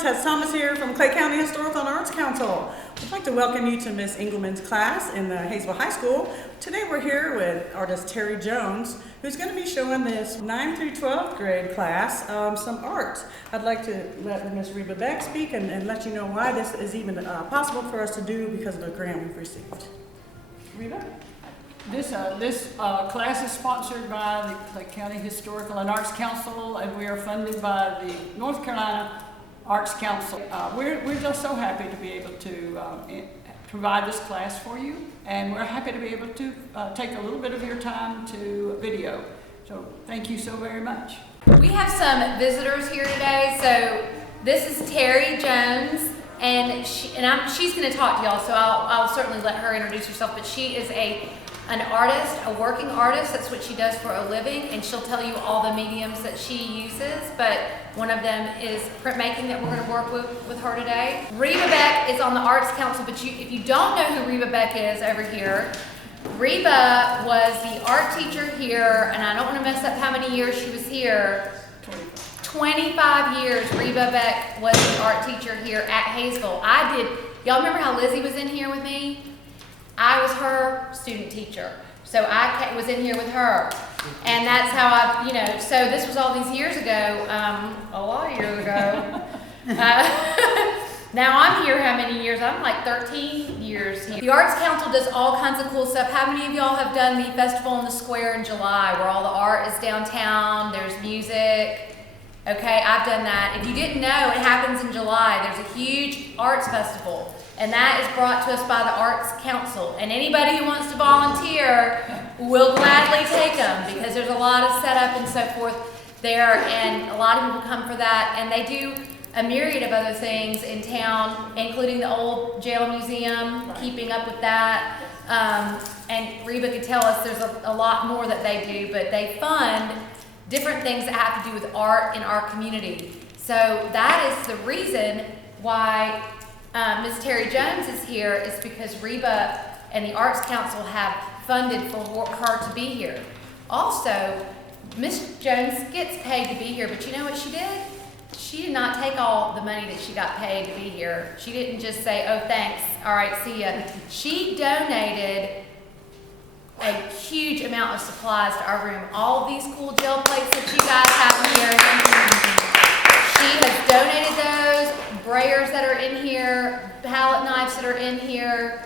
Tess Thomas here from Clay County Historical and Arts Council. We'd like to welcome you to Miss Engelmann's class in the Hayesville High School. Today we're here with artist TERI Jones, who's going to be showing this 9th through 12th grade class some art. I'd like to let Miss Reba Beck speak and let you know why this is even possible for us to do because of the grant we've received. Reba? This class is sponsored by the Clay County Historical and Arts Council, and we are funded by the North Carolina Arts Council. We're just so happy to be able to provide this class for you, and we're happy to be able to take a little bit of your time to video. So thank you so very much. We have some visitors here today. So this is TERI Jones, and she's going to talk to y'all, so I'll certainly let her introduce herself, but she is an artist, a working artist. That's what she does for a living, and she'll tell you all the mediums that she uses, but one of them is printmaking that we're going to work with her today. Reba Beck is on the Arts Council, but if you don't know who Reba Beck is over here, Reba was the art teacher here, and I don't want to mess up how many years she was here. 25 years Reba Beck was the art teacher here at Hayesville. Y'all remember how Lizzie was in here with me? I was her student teacher, so I was in here with her, and that's how so this was all these years ago, a lot of years ago. Now I'm here how many years? I'm like 13 years here. The Arts Council does all kinds of cool stuff. How many of y'all have done the festival in the square in July where all the art is downtown, there's music? Okay, I've done that. If you didn't know, it happens in July. There's a huge arts festival, and that is brought to us by the Arts Council. And anybody who wants to volunteer will gladly take them because there's a lot of setup and so forth there, and a lot of people come for that. And they do a myriad of other things in town, including the old jail museum, keeping up with that. And Reba could tell us there's a lot more that they do, but they fund different things that have to do with art in our community. So that is the reason why Ms. TERI Jones is here, is because Reba and the Arts Council have funded for her to be here. Also, Ms. Jones gets paid to be here, but you know what she did? She did not take all the money that she got paid to be here. She didn't just say, oh, thanks, all right, see ya. She donated a huge amount of supplies to our room. All of these cool gel plates that you guys have here, she has donated those, brayers that are in here, palette knives that are in here,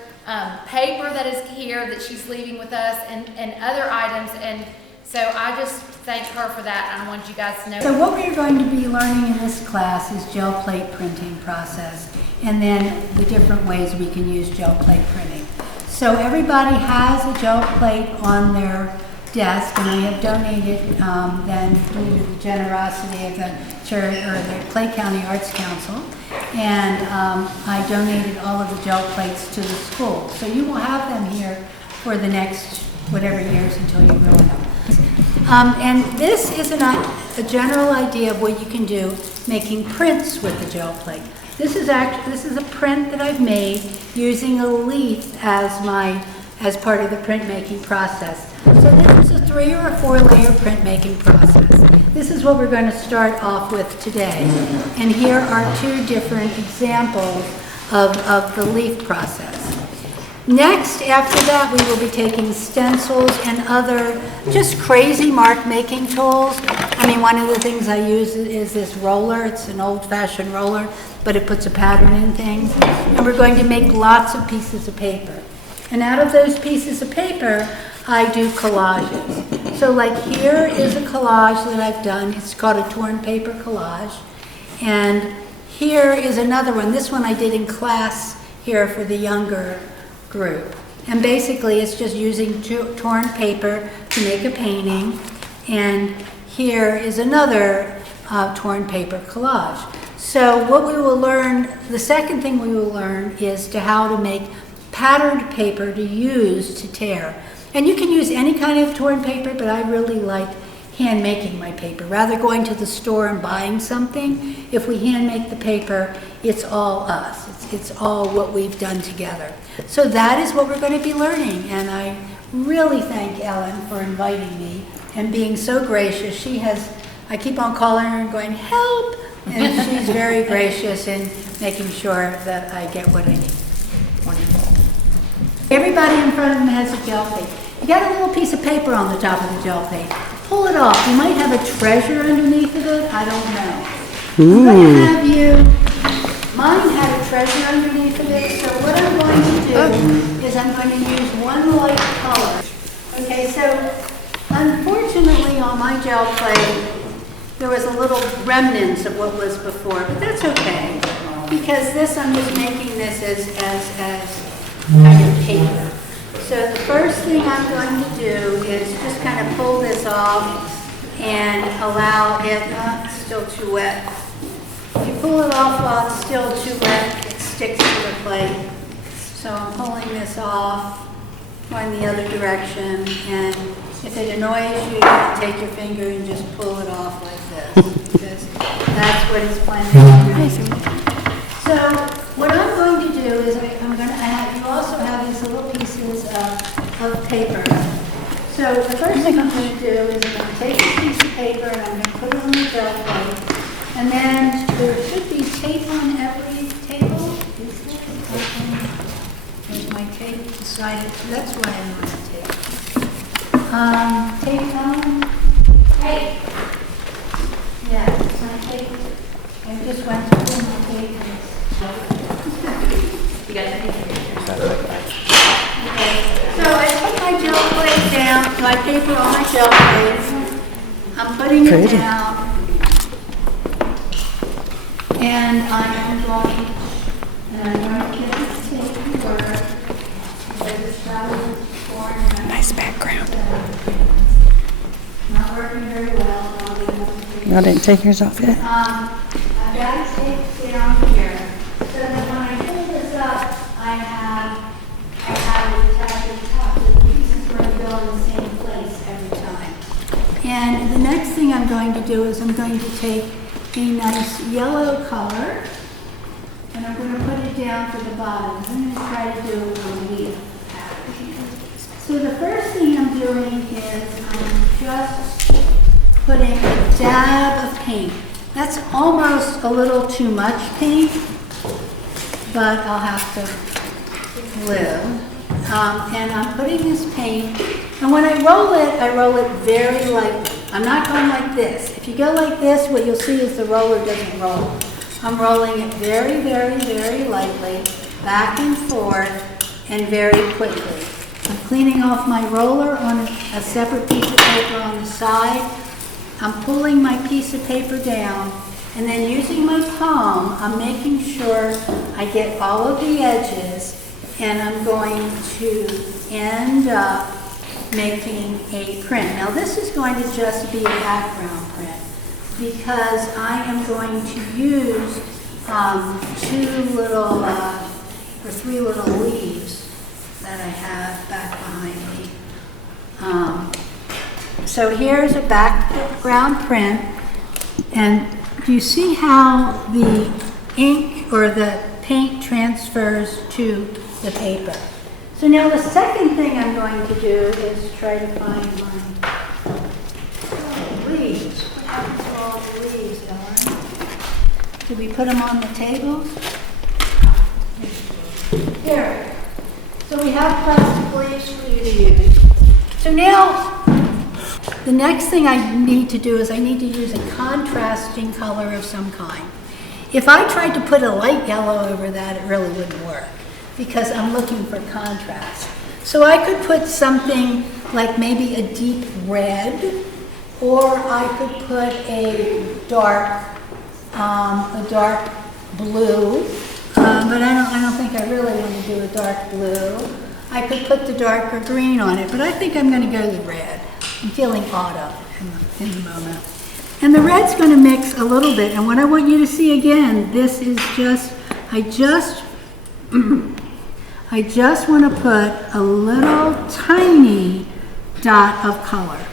paper that is here that she's leaving with us, and other items. And so I just thank her for that, and I want you guys to know. So what we're going to be learning in this class is gel plate printing process, and then the different ways we can use gel plate printing. So everybody has a gel plate on their desk, and I have donated then due to the generosity of the Clay County Arts Council, and I donated all of the gel plates to the school. So you will have them here for the next whatever years until you ruin them. And this is a general idea of what you can do making prints with the gel plate. This is a print that I've made using a leaf as part of the printmaking process. So this is a 3 or 4 layer printmaking process. This is what we're going to start off with today. And here are 2 different examples of the leaf process. Next, after that, we will be taking stencils and other just crazy mark making tools. I mean, one of the things I use is this roller. It's an old-fashioned roller, but it puts a pattern in things. And we're going to make lots of pieces of paper. And out of those pieces of paper, I do collages. So like here is a collage that I've done. It's called a torn paper collage. And here is another one. This one I did in class here for the younger group. And basically it's just using torn paper to make a painting. And here is another torn paper collage. So what we will learn, the second thing we will learn is how to make patterned paper to use to tear. And you can use any kind of torn paper, but I really like hand making my paper. Rather going to the store and buying something, if we hand make the paper, it's all us. It's all what we've done together. So that is what we're going to be learning, and I really thank Ellen for inviting me and being so gracious. I keep on calling her and going, help, And she's very gracious in making sure that I get what I need. Wonderful. Everybody in front of them has a gel plate. You got a little piece of paper on the top of the gel plate. Pull it off. You might have a treasure underneath of it. I don't know. I'm going to have you, mine had a treasure underneath of it, so what I'm going to do is I'm going to use one light color. Okay, so unfortunately on my gel plate, there was a little remnants of what was before, but that's okay, because this, I'm just making this as kind of paper. So the first thing I'm going to do is just kind of pull this off and allow it, it's still too wet. If you pull it off while it's still too wet, it sticks to the plate. So I'm pulling this off, going the other direction, and if it annoys you, you can take your finger and just pull it off like this, because that's what it's planning on doing. So what I'm going to do is I'm going to have, you also have these little pieces of paper. So the first thing I'm going to do is I'm going to take this piece of paper and I'm going to put it on the gel plate. And then there should be tape on every table. There's my tape beside it. That's why I'm going to take. Tape on. Hey. Yeah, it's my tape. I just went to pull my tape. You guys need to Okay. So I put my gel plate down, my paper on my gel plate. I'm putting it down. And I am going to get this tape to work. Nice background. Not working very well. Y'all didn't take yours off yet? I've got to take down here. So that when I pull this up, I have it attached to the top so the pieces are going to go in the same place every time. And the next thing I'm going to do is I'm going to take a nice yellow color and I'm going to put it down to the bottom. I'm going to try to do a leaf pattern. So the first thing I'm doing is I'm just putting a dab of paint. That's almost a little too much paint, but I'll have to live. And I'm putting this paint, and when I roll it very lightly. I'm not going like this. If you go like this, what you'll see is the roller doesn't roll. I'm rolling it very, very, very lightly, back and forth, and very quickly. I'm cleaning off my roller on a separate piece of paper on the side. I'm pulling my piece of paper down, and then using my palm, I'm making sure I get all of the edges, and I'm going to end up making a print. Now this is going to just be a background print because I am going to use three little leaves that I have back behind me. So here's a background print, and do you see how the ink or the paint transfers to the paper? So now the second thing I'm going to do is try to find my leaves. What happened to all the leaves, Ellen? Did we put them on the table? Here. So we have plastic leaves for you to use. So now, the next thing I need to do is I need to use a contrasting color of some kind. If I tried to put a light yellow over that, it really wouldn't work, because I'm looking for contrast. So I could put something like maybe a deep red, or I could put a dark blue, but I don't think I really want to do a dark blue. I could put the darker green on it, but I think I'm going to go the red. I'm feeling autumn in the moment. And the red's going to mix a little bit, and what I want you to see again, this is just, I just want to put a little tiny dot of color.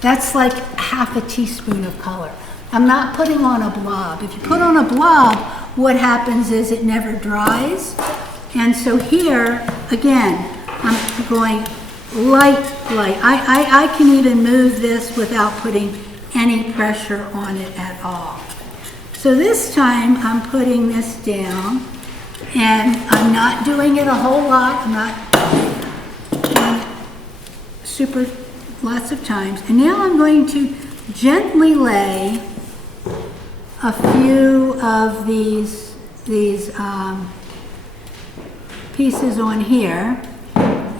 That's like half a teaspoon of color. I'm not putting on a blob. If you put on a blob, what happens is it never dries. And so here, again, I'm going light. I can even move this without putting any pressure on it at all. So So this time I'm putting this down, and I'm not doing it a whole lot. I'm not doing it super lots of times. And now I'm going to gently lay a few of these pieces on here.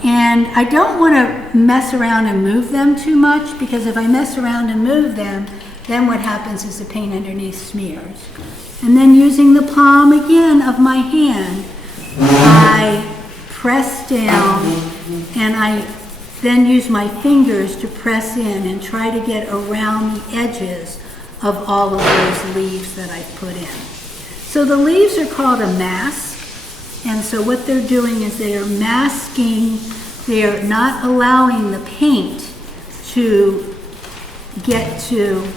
And I don't want to mess around and move them too much, because if I mess around and move them, then what happens is the paint underneath smears. And then using the palm again of my hand, I press down, and I then use my fingers to press in and try to get around the edges of all of those leaves that I've put in. So the leaves are called a mask, and so what they're doing is they are masking, they are not allowing the paint to get to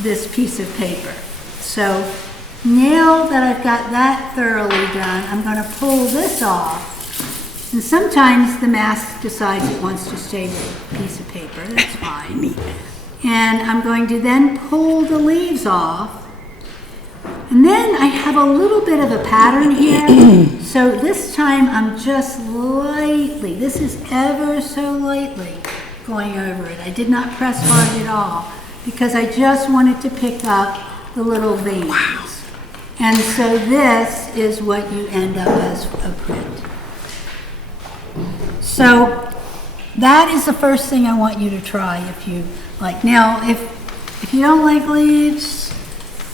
this piece of paper. So now that I've got that thoroughly done, I'm going to pull this off. And sometimes the mask decides it wants to stay with a piece of paper. That's fine. And I'm going to then pull the leaves off. And then I have a little bit of a pattern here. So this time I'm just lightly, this is ever so lightly going over it. I did not press hard at all, because I just wanted to pick up the little veins. Wow. And so this is what you end up as a print. So that is the first thing I want you to try if you like. Now, if you don't like leaves,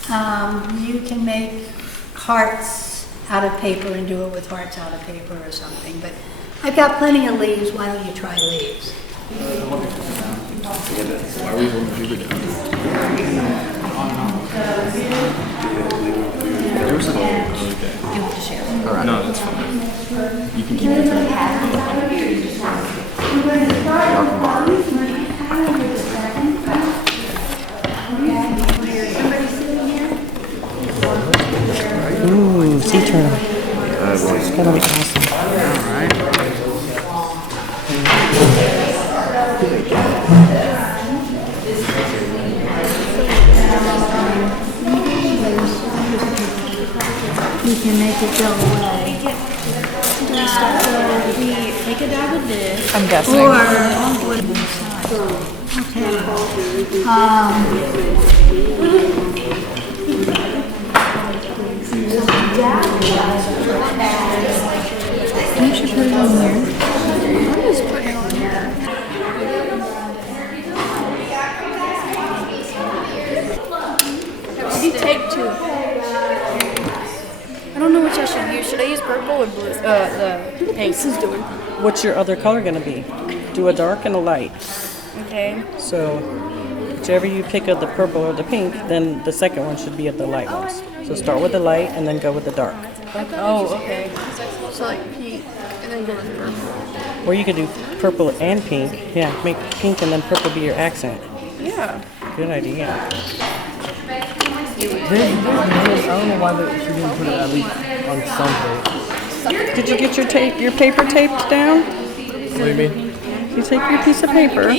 you can make hearts out of paper and do it with hearts out of paper or something. But I've got plenty of leaves. Why don't you try leaves? Why are we holding paper down? You have to share. All right. No, that's fine. You can keep it. Ooh, sea turtle. It's Gonna be awesome. all right. You can make it go away. Take a dab of this. I'm guessing. Or, okay. You should put it on there. I'm just putting it on here. Maybe tape two. I don't know which I should use. Should I use purple or blue? The pink is doing. What's your other color gonna be? Do a dark and a light. Okay. So whichever you pick of the purple or the pink, then the second one should be of the light ones. So start with the light and then go with the dark. Oh, okay. So like pink and then go with purple. Or you could do purple and pink. Yeah, make pink and then purple be your accent. Yeah. Good idea. I don't know why she didn't put it at least on some tape. Did you get your paper taped down? What do you mean? You take your piece of paper,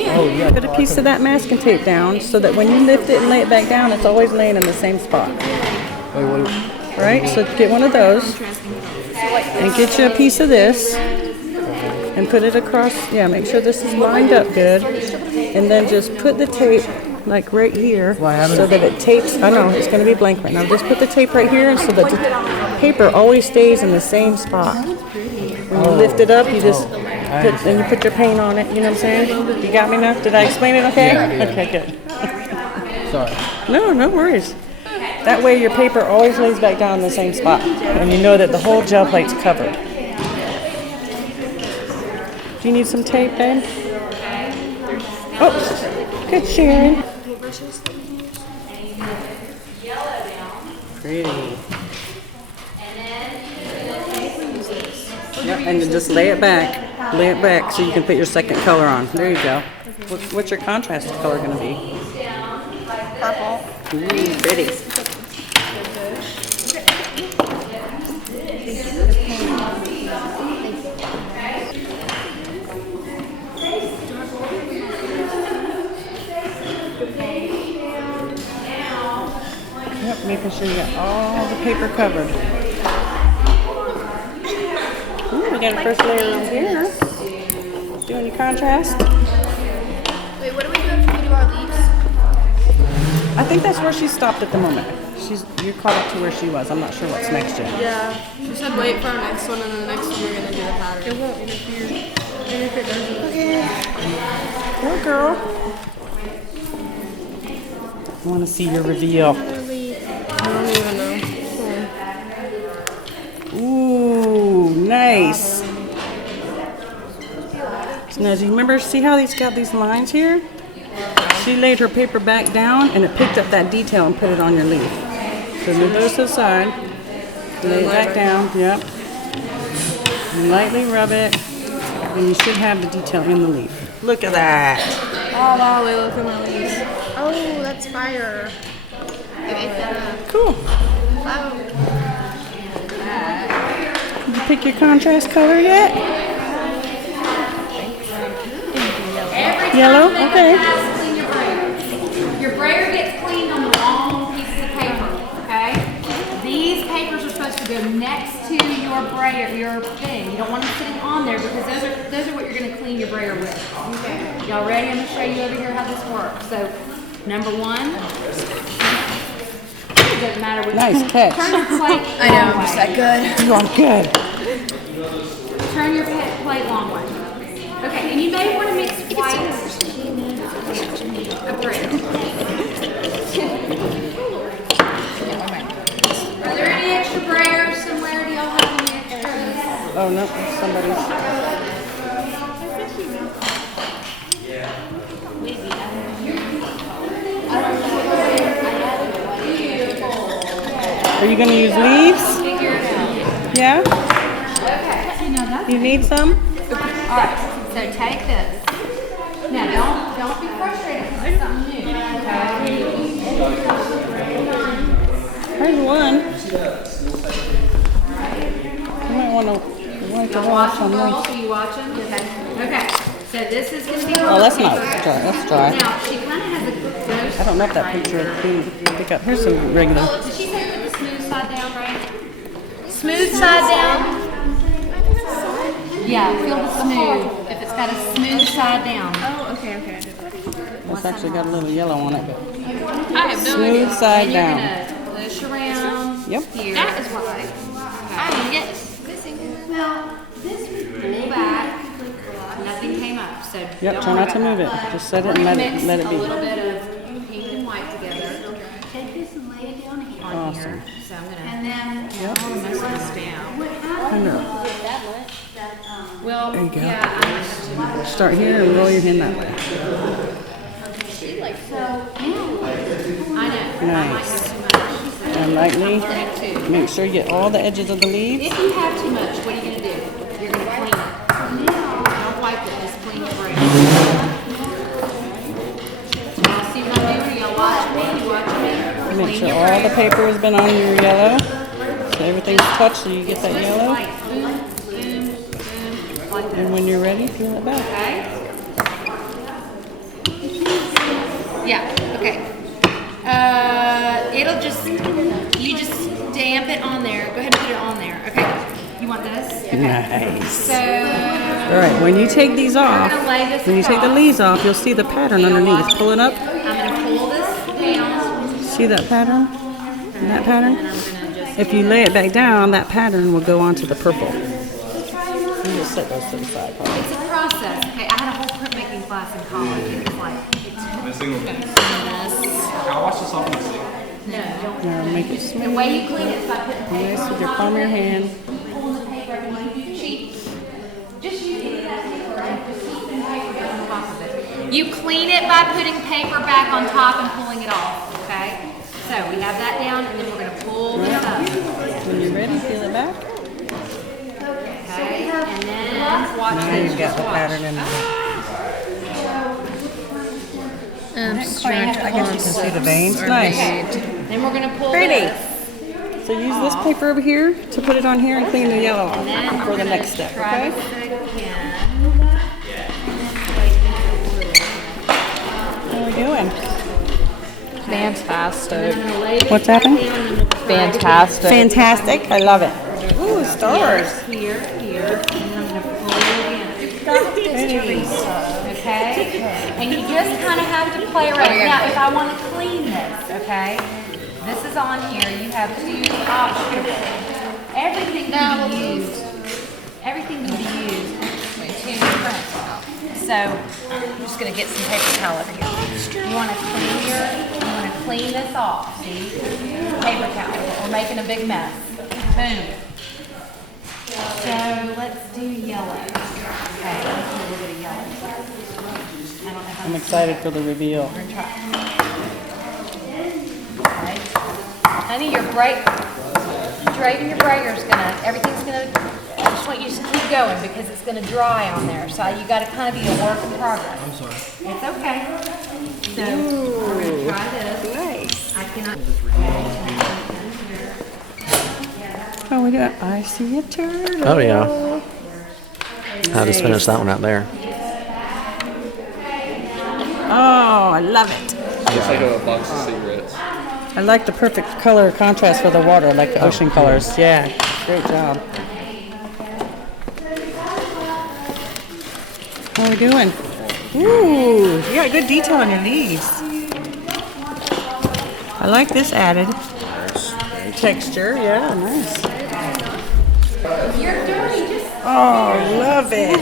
put a piece of that masking tape down so that when you lift it and lay it back down, it's always laying in the same spot. Wait, what? Right? So get one of those and get you a piece of this and put it across. Yeah, make sure this is lined up good. And then just put the tape like right here so that it tapes. I know it's going to be blank right now. Just put the tape right here so that the paper always stays in the same spot. When you lift it up, you just you put your paint on it. You know what I'm saying? You got me now? Did I explain it okay? Yeah. Okay, good. Sorry. No worries. That way your paper always lays back down in the same spot. And you know that the whole gel plate's covered. Do you need some tape, babe? Oh, good, Sharon. Pretty. Yep, and then just lay it back. Lay it back so you can put your second color on. There you go. What's your contrast color going to be? Purple. Ooh, pretty. making sure you got all the paper covered. Ooh, we got a first layer on here. Doing your contrast. Wait, what do we do after we do our leaves? I think that's where she stopped at the moment. You're caught up to where she was. I'm not sure what's next yet. Yeah. She said wait for our next one, and then the next one we're gonna do the pattern. It won't interfere. And if it doesn't. Okay. Go, girl. I want to see your reveal. Another leaf. I don't even know. Ooh, nice. Now, do you remember, see how he's got these lines here? She laid her paper back down and it picked up that detail and put it on your leaf. So move those to the side, lay it back down, yep. And lightly rub it, and you should have the detail in the leaf. Look at that. Oh wow, wait, look at my leaves. Oh, that's fire. Cool. Wow. Did you pick your contrast color yet? Yellow? Okay. Your brayer gets cleaned on the long pieces of paper, okay? These papers are supposed to go next to your brayer, your thing. You don't want them sitting on there because those are what you're going to clean your brayer with. Okay. Y'all ready? I'm going to show you over here how this works. So, number one, it doesn't matter what. Nice catch. Turn your plate. I know, I'm just that good. You are good. Turn your plate long way. Okay, and you may want to mix white of bread. Are there any extra brayers somewhere? Do y'all have any extras? Oh, no, somebody's. Are you going to use leaves? Figure it out. Yeah? Okay. You need some? All right. So take this. Now don't be frustrated because it's something new. Here's one. You might want to wipe it Y'all off watching, on girls? this. Are you watching? Okay. Okay. So this is going to be. Oh, that's not dry. That's dry. Now she kind of has a ghost. I don't know if that picture will pick up. Here's some regular. Oh, did she say put the smooth side down, right? Smooth side down. Yeah, feel the smooth. If it's got a smooth side down. Oh, okay. It's actually got a little yellow on it. But I have no smooth idea. side And you're down. gonna push around Yep. here. That is why. I didn't get Pull back. Nothing came up. So Yep, don't try worry not to about move it. that. Just set it We're and gonna let mix it a little be. bit of pink and white together Take this and lay it down here. on Awesome. here. So I'm gonna And then most of this down. I know. Well, There you go. yeah, I might have too much. Start here and roll your hand that way. I know. I might Nice. have too much. And lightly. So, too. Make sure you get all the edges of the leaves. If you have too much, what are you going to do? You're going to clean it. Don't wipe it, just clean it right. Y'all see what I'm doing? Y'all watch me? You watch me? Make Clean sure your all the brayer. paper has been on your yellow. So everything's touched so you get that Just yellow. like boom, boom, boom, like And that. when you're ready, peel it back. Okay? Yeah, okay. It'll just, you just stamp it on there. Go ahead and put it on there. Okay. You want this? Okay. Nice. So, All right, when you take these off, gonna lay this when you take the across. leaves off, you'll see the pattern underneath. Pull it up. I'm going to pull this down. See that pattern? And that pattern? And I'm going to just, If you lay it back down, that pattern will go onto the purple. You just set those to the side. Probably. it's a process. Okay, I had a whole printmaking class in college. It was like, I'll watch this off my sink. no, don't. Now make it The smooth. way you clean it is by putting paper Nice with your on palm of your top hand. pulling the paper and when you cheat, just use any of that paper and just keep the paper down on top of it. You clean it by putting paper back on top and pulling it off, okay? So we have that down and then we're gonna pull this up, When you're ready, peel it back. okay? And then watch Now this, you've got just the watch. pattern in there. abstract I guess you can see the veins. Nice. Then we're gonna pull Pretty. this. So use this paper over here to put it on here and clean the yellow off And then for we're the gonna next step, try okay? this again. How are we doing? Fantastic. What's happening? Fantastic. Fantastic. I love it. Ooh, stars. Here, here, and I'm gonna fold it in. Okay? And you just kind of have to play around. Now, if I want to clean this, okay? This is on here. You have two options. Everything can be used. Everything can be used to print. So, I'm just going to get some paper towel over here. You want to clean this off. See? Paper towel. We're making a big mess. Boom. So, let's do yellow. Okay, let's do a little bit of yellow. I'm excited for the reveal. Honey, your your breaker's everyththing's gonna, I just want you to keep going because it's gonna dry on there. So you gotta kind of be a work in progress. I'm sorry. It's okay. So, we're gonna try this. Nice. I cannot. Oh, we got, I see a turtle. Oh, yeah. I'll just finish that one out there. Oh, I love it. Looks like a box of cigarettes. I like the perfect color contrast for the water, I like the ocean colors. Yeah, great job. How are we doing? Ooh, you got good detail on your leaves. I like this added texture. Yeah, nice. Oh, love it.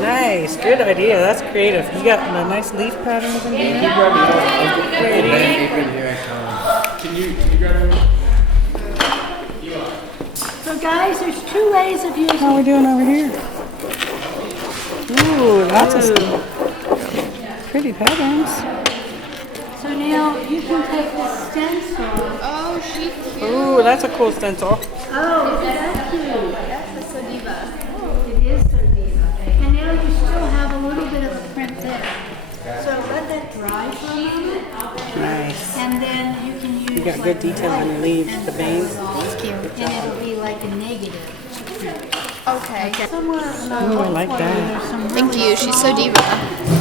Nice, good idea. That's creative. You got a nice leaf patterns in here. So guys, there's two ways of using. How are we doing over here? Ooh, lots of pretty patterns. So now you can take the stencil. Oh, she cute. Ooh, that's a cool stencil. Oh, that's cute. That's so diva. It is so deep. And now you still have a little bit of a print there. So let that dry for a moment. Nice. And then you can use. You got good detail on your leaves, the veins. And it'll be like a negative. Okay. Somewhere Ooh, I like that. Thank you. She's so diva.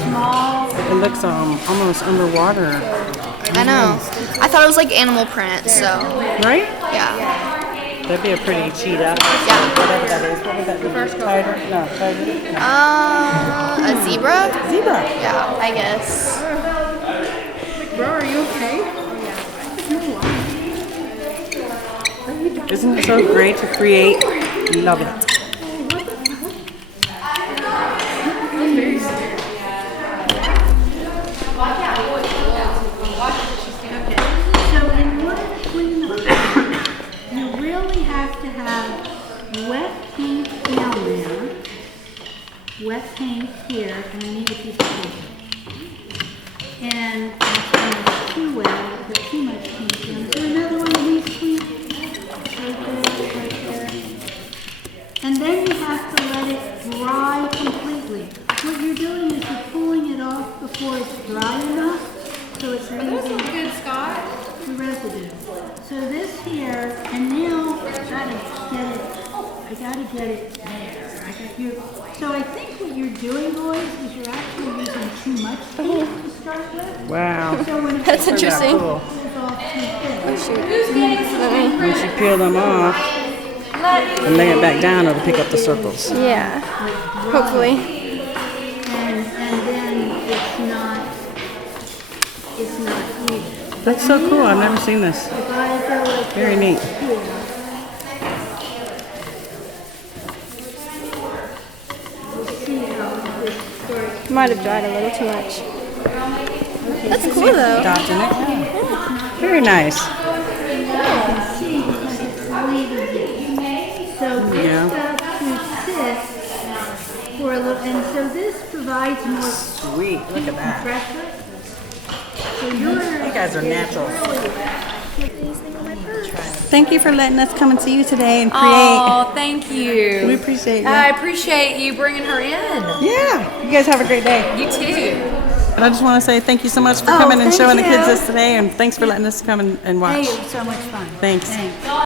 small. It looks almost underwater, I know. I thought it was like animal print, so right? yeah. That'd be a pretty cheetah. Yeah. Whatever that is. What would that be? Tiger? No, tiger. A zebra? Zebra. Yeah, I guess. Bro, are you okay? Isn't it so great to create? Love it. So in order to clean the paint, you really have to have wet paint down there, wet paint here, and I need a piece of paper. And it's too wet, I put too much paint down. Is there another one of these, please? Right there. And then you have to let it dry completely. What you're doing is you're pulling it off before it's dry enough, so it's leaving Good, Scott. the residue. So this here, and now I gotta get it there. So I think what you're doing, boys, is you're actually using too much paint to start with. Wow. So when it That's interesting. Cool. pulls off too thick, Once you peel them off and lay it back down, it'll pick up the circles. Yeah. Hopefully. and then it's not even. That's so cool. I've never seen this. If I go like Very neat. here, we'll see how this starts. Might have dried a little too much. That's cool though. Dots in it. Yeah. Very nice. See, because it's leaving it. So this Yeah. got to sit for a little, and so this provides more Sweet. Look at that. pressure. So you guys are natural. Thank you for letting us come and see you today and create. Oh, thank you. We appreciate you. I appreciate you bringing her in. Yeah. You guys have a great day. You too. And I just want to say thank you so much for Oh, coming and thank showing the kids you. this today, and thanks for letting us come and watch. Hey, it was so much fun. Thanks.